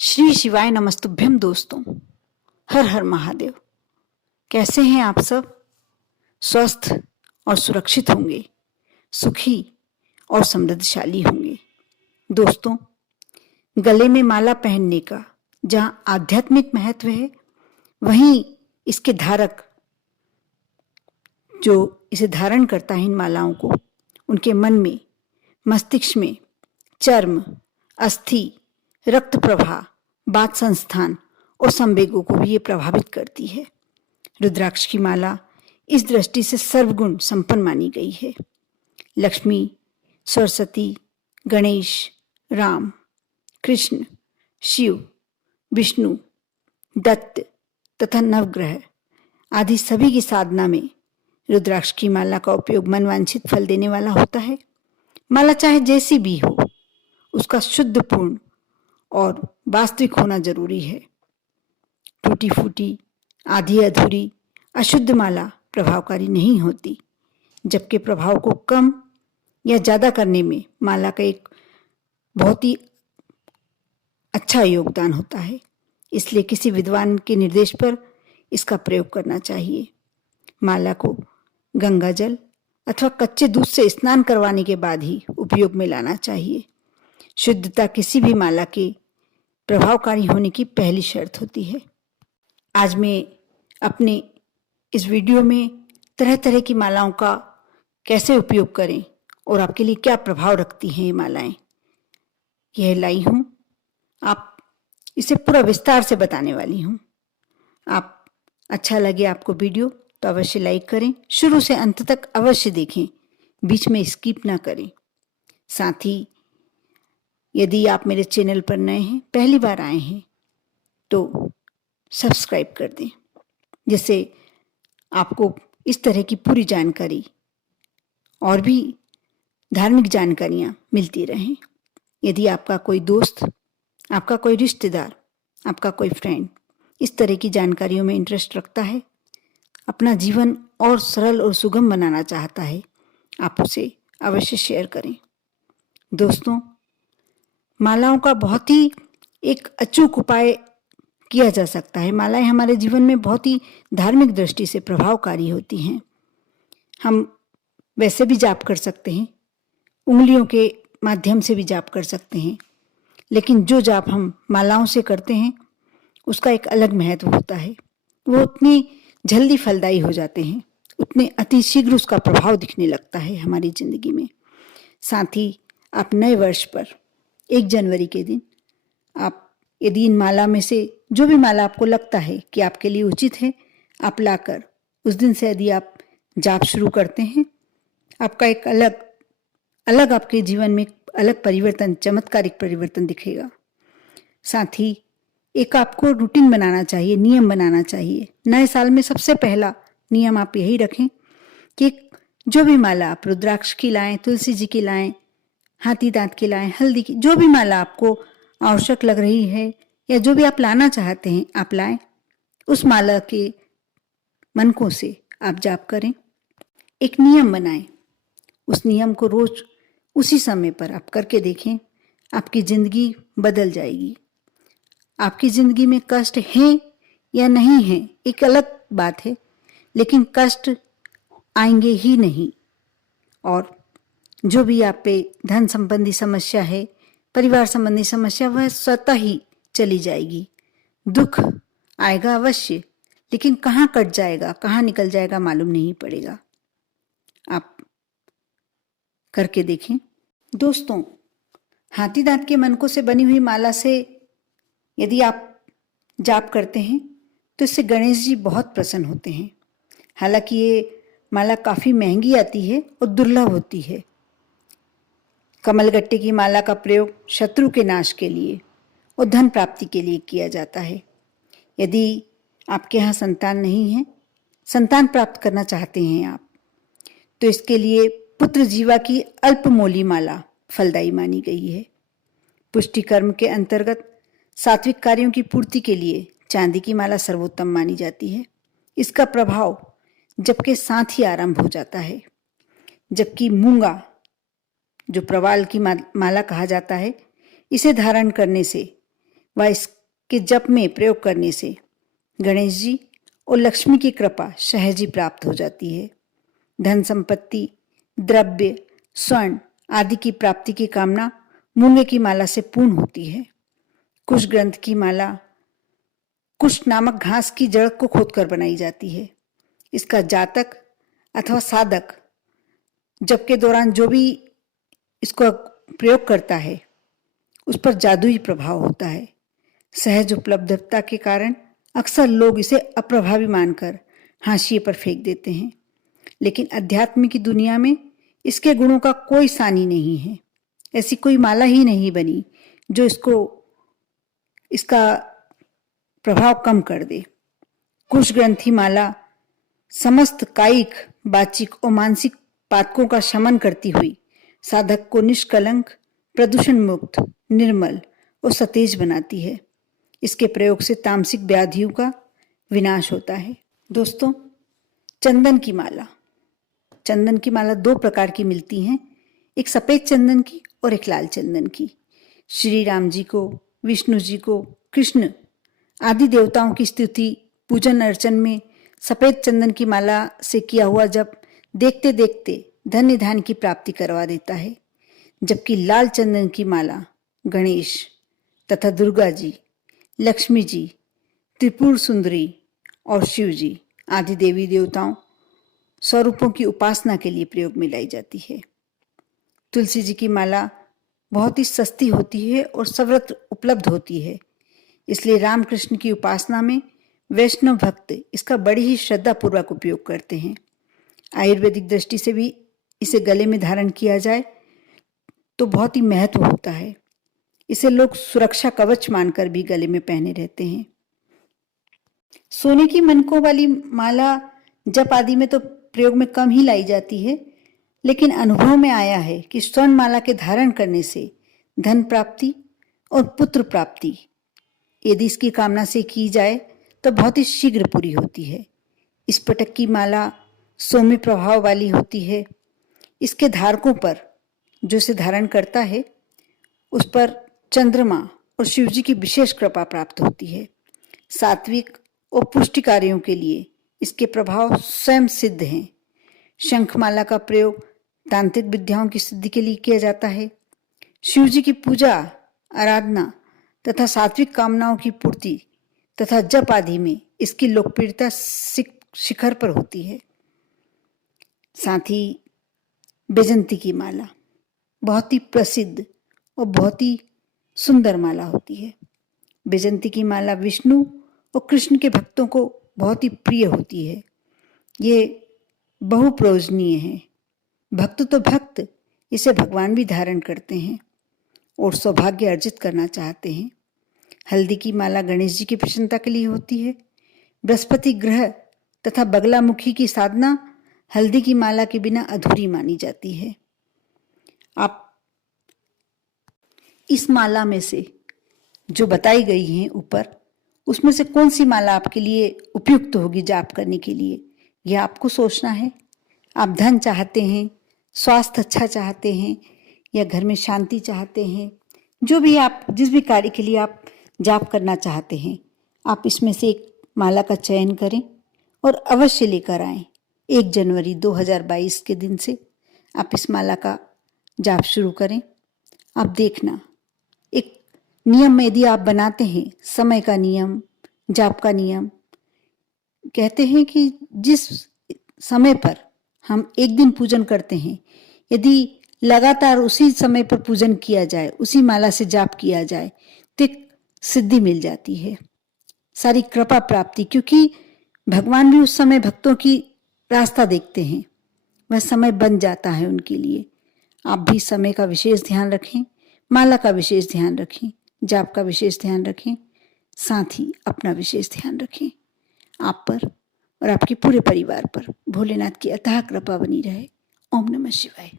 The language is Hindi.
श्री शिवाय नमस्तुभ्यम दोस्तों। हर हर महादेव। कैसे हैं आप सब? स्वस्थ और सुरक्षित होंगे, सुखी और समृद्धशाली होंगे। दोस्तों, गले में माला पहनने का जहां आध्यात्मिक महत्व है, वहीं इसके धारक जो इसे धारण करता है, इन मालाओं को, उनके मन में, मस्तिष्क में, चर्म, अस्थि, रक्त प्रवाह, बात संस्थान और संवेगों को भी ये प्रभावित करती है। रुद्राक्ष की माला इस दृष्टि से सर्वगुण संपन्न मानी गई है। लक्ष्मी, सरस्वती, गणेश, राम, कृष्ण, शिव, विष्णु, दत्त तथा नवग्रह आदि सभी की साधना में रुद्राक्ष की माला का उपयोग मनवांछित फल देने वाला होता है। माला चाहे जैसी भी हो, उसका शुद्ध, पूर्ण और वास्तविक होना जरूरी है। टूटी फूटी, आधी अधूरी, अशुद्ध माला प्रभावकारी नहीं होती, जबकि प्रभाव को कम या ज्यादा करने में माला का एक बहुत ही अच्छा योगदान होता है। इसलिए किसी विद्वान के निर्देश पर इसका प्रयोग करना चाहिए। माला को गंगा जल अथवा कच्चे दूध से स्नान करवाने के बाद ही उपयोग में लाना चाहिए। शुद्धता किसी भी माला के प्रभावकारी होने की पहली शर्त होती है। आज मैं अपने इस वीडियो में तरह तरह की मालाओं का कैसे उपयोग करें और आपके लिए क्या प्रभाव रखती हैं ये मालाएं, यह लाई हूँ। आप इसे पूरा विस्तार से बताने वाली हूँ। आप अच्छा लगे आपको वीडियो तो अवश्य लाइक करें, शुरू से अंत तक अवश्य देखें, बीच में स्किप ना करें। साथ ही यदि आप मेरे चैनल पर नए हैं, पहली बार आए हैं, तो सब्सक्राइब कर दें, जिससे आपको इस तरह की पूरी जानकारी और भी धार्मिक जानकारियाँ मिलती रहें। यदि आपका कोई दोस्त, आपका कोई रिश्तेदार, आपका कोई फ्रेंड इस तरह की जानकारियों में इंटरेस्ट रखता है, अपना जीवन और सरल और सुगम बनाना चाहता है, आप उसे अवश्य शेयर करें। दोस्तों, मालाओं का बहुत ही एक अचूक उपाय किया जा सकता है। मालाएं हमारे जीवन में बहुत ही धार्मिक दृष्टि से प्रभावकारी होती हैं। हम वैसे भी जाप कर सकते हैं, उंगलियों के माध्यम से भी जाप कर सकते हैं, लेकिन जो जाप हम मालाओं से करते हैं उसका एक अलग महत्व होता है। वो उतनी जल्दी फलदायी हो जाते हैं, उतने अति शीघ्र उसका प्रभाव दिखने लगता है हमारी जिंदगी में। साथ ही आप नए वर्ष पर 1 जनवरी के दिन आप यदि इन माला में से जो भी माला आपको लगता है कि आपके लिए उचित है, आप लाकर उस दिन से यदि आप जाप शुरू करते हैं, आपका एक अलग आपके जीवन में अलग परिवर्तन, चमत्कारिक परिवर्तन दिखेगा। साथ ही एक आपको रूटीन बनाना चाहिए, नियम बनाना चाहिए। नए साल में सबसे पहला नियम आप यही रखें कि जो भी माला आप रुद्राक्ष की लाएं, तुलसी जी की लाएं, हाथी दांत की लाएं, हल्दी की, जो भी माला आपको आवश्यक लग रही है या जो भी आप लाना चाहते हैं, आप लाएं। उस माला के मनकों से आप जाप करें, एक नियम बनाएं। उस नियम को रोज उसी समय पर आप करके देखें, आपकी जिंदगी बदल जाएगी। आपकी जिंदगी में कष्ट है या नहीं है एक अलग बात है, लेकिन कष्ट आएंगे ही नहीं। और जो भी आप पे धन संबंधी समस्या है, परिवार संबंधी समस्या, वह स्वतः ही चली जाएगी। दुख आएगा अवश्य, लेकिन कहाँ कट जाएगा, कहाँ निकल जाएगा मालूम नहीं पड़ेगा। आप करके देखें। दोस्तों, हाथी दांत के मनकों से बनी हुई माला से यदि आप जाप करते हैं तो इससे गणेश जी बहुत प्रसन्न होते हैं। हालांकि ये माला काफ़ी महंगी आती है और दुर्लभ होती है। कमलगट्टे की माला का प्रयोग शत्रु के नाश के लिए और धन प्राप्ति के लिए किया जाता है। यदि आपके यहाँ संतान नहीं है, संतान प्राप्त करना चाहते हैं आप, तो इसके लिए पुत्र जीवा की अल्पमोली माला फलदायी मानी गई है। पुष्टि कर्म के अंतर्गत सात्विक कार्यों की पूर्ति के लिए चांदी की माला सर्वोत्तम मानी जाती है। इसका प्रभाव जबकि साथ ही आरंभ हो जाता है, जबकि मूंगा, जो प्रवाल की माला कहा जाता है, इसे धारण करने से व इसके जप में प्रयोग करने से गणेश जी और लक्ष्मी की कृपा सहज ही प्राप्त हो जाती है। धन संपत्ति, द्रव्य, स्वर्ण आदि की प्राप्ति की कामना मूंगे की माला से पूर्ण होती है। कुश ग्रंथ की माला कुश नामक घास की जड़ को खोदकर बनाई जाती है। इसका जातक अथवा साधक जप के दौरान जो भी इसको प्रयोग करता है उस पर जादुई प्रभाव होता है। सहज उपलब्धता के कारण अक्सर लोग इसे अप्रभावी मानकर हाशिए पर फेंक देते हैं, लेकिन अध्यात्म की दुनिया में इसके गुणों का कोई सानी नहीं है। ऐसी कोई माला ही नहीं बनी जो इसका प्रभाव कम कर दे। कुश ग्रंथी माला समस्त कायिक, वाचिक और मानसिक पातकों का शमन करती हुई साधक को निष्कलंक, प्रदूषण मुक्त, निर्मल और सतेज बनाती है। इसके प्रयोग से तामसिक व्याधियों का विनाश होता है। दोस्तों, चंदन की माला दो प्रकार की मिलती हैं, एक सफेद चंदन की और एक लाल चंदन की। श्री राम जी को, विष्णु जी को, कृष्ण आदि देवताओं की स्तुति, पूजन अर्चन में सफेद चंदन की माला से किया हुआ जप देखते देखते धन्य धान्य की प्राप्ति करवा देता है, जबकि लाल चंदन की माला गणेश तथा दुर्गा जी, लक्ष्मी जी, त्रिपुर सुंदरी और शिव जी आदि देवी देवताओं स्वरूपों की उपासना के लिए प्रयोग में लाई जाती है। तुलसी जी की माला बहुत ही सस्ती होती है और सर्वत्र उपलब्ध होती है, इसलिए रामकृष्ण की उपासना में वैष्णव भक्त इसका बड़ी ही श्रद्धापूर्वक उपयोग करते हैं। आयुर्वेदिक दृष्टि से भी इसे गले में धारण किया जाए तो बहुत ही महत्व होता है। इसे लोग सुरक्षा कवच मानकर भी गले में पहने रहते हैं। सोने की मनकों वाली माला जप आदि में तो प्रयोग में कम ही लाई जाती है, लेकिन अनुभव में आया है कि स्वर्ण माला के धारण करने से धन प्राप्ति और पुत्र प्राप्ति यदि इसकी कामना से की जाए तो बहुत ही शीघ्र पूरी होती है। इस पटक की माला सौम्य प्रभाव वाली होती है। इसके धारकों पर, जो इसे धारण करता है, उस पर चंद्रमा और शिव जी की विशेष कृपा प्राप्त होती है। सात्विक और पुष्टि कार्यों के लिए इसके प्रभाव स्वयं सिद्ध हैं। शंखमाला का प्रयोग तांत्रिक विद्याओं की सिद्धि के लिए किया जाता है। शिव जी की पूजा, आराधना तथा सात्विक कामनाओं की पूर्ति तथा जप आदि में इसकी लोकप्रियता शिखर पर होती है। साथ ही बैजंती की माला बहुत ही प्रसिद्ध और बहुत ही सुंदर माला होती है। बैजंती की माला विष्णु और कृष्ण के भक्तों को बहुत ही प्रिय होती है। ये बहुप्रयोजनीय है। भक्त तो भक्त इसे भगवान भी धारण करते हैं और सौभाग्य अर्जित करना चाहते हैं। हल्दी की माला गणेश जी की प्रसन्नता के लिए होती है। बृहस्पति ग्रह तथा बगलामुखी की साधना हल्दी की माला के बिना अधूरी मानी जाती है। आप इस माला में से जो बताई गई हैं ऊपर, उसमें से कौन सी माला आपके लिए उपयुक्त होगी जाप करने के लिए, यह आपको सोचना है। आप धन चाहते हैं, स्वास्थ्य अच्छा चाहते हैं या घर में शांति चाहते हैं, जो भी आप जिस भी कार्य के लिए आप जाप करना चाहते हैं, आप इसमें से एक माला का चयन करें और अवश्य लेकर आएं। 1 जनवरी 2022 के दिन से आप इस माला का जाप शुरू करें। आप देखना, एक नियम यदि आप बनाते हैं, समय का नियम, जाप का नियम, कहते हैं कि जिस समय पर हम एक दिन पूजन करते हैं, यदि लगातार उसी समय पर पूजन किया जाए, उसी माला से जाप किया जाए, तो एक सिद्धि मिल जाती है, सारी कृपा प्राप्ति, क्योंकि भगवान भी उस समय भक्तों की रास्ता देखते हैं, वह समय बन जाता है उनके लिए। आप भी समय का विशेष ध्यान रखें, माला का विशेष ध्यान रखें, जाप का विशेष ध्यान रखें, साथ ही अपना विशेष ध्यान रखें। आप पर और आपके पूरे परिवार पर भोलेनाथ की अथाह कृपा बनी रहे। ओम नमः शिवाय।